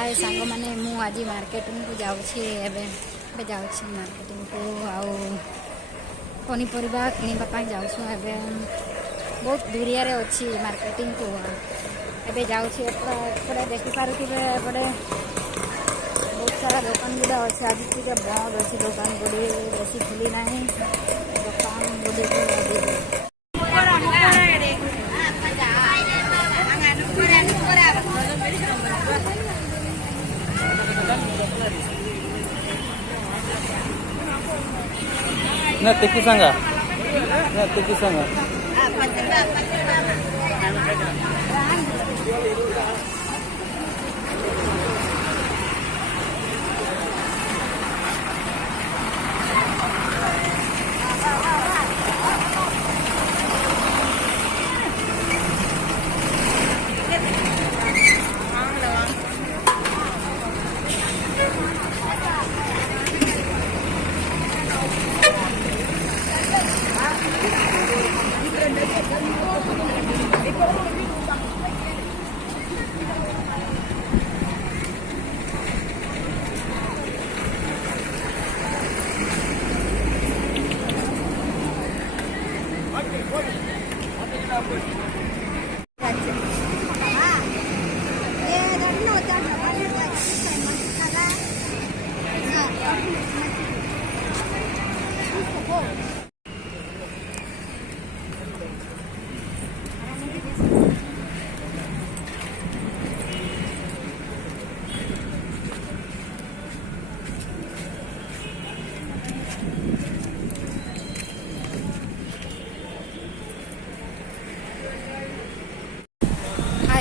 हाय सांग मैंने मु आज मार्केटिंग को जाऊँगी एवं जाऊँगी मार्केटिंग को आउ पनीपरिया किणवाई जाऊँ एवं बहुत दूरिया अच्छी मार्केटिंग को एवं जाऊँगी एपटे देखिपे एपटे बहुत सारा दुकान गुड़ा अच्छे आज टे बंद अच्छी दुकान गुड़ी बेसी खुली ना दुकान गुड़ी ना तिकी सांगा ना तिकी सांगा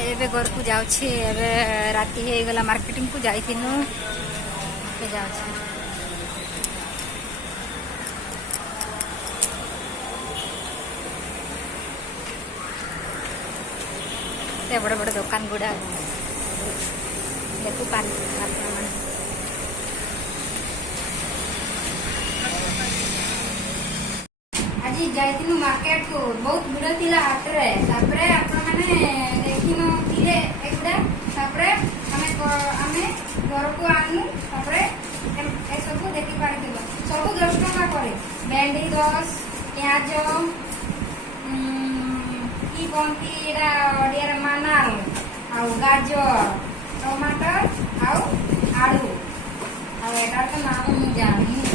एबे घर को जाऊँ एबे राति हो गला मार्केटिंग को जाइथिनु जाऊँ बड़े बड़े दुकान गुड़ा देखु पार आज जाइथिनु मार्केट को बहुत भिड़ थिला हाट रे तापरे आपण माने देखिनो थिले एगुडा तापरे हमें घर को आनु तापरे ए सब देखि पारथिलो सब 10 टका करे भेंडी 10 प्याज की कोंती एडा ओडियार मानाल आउ गाजर टमाटर आउ आलू आ एटा तो नाम मु जानी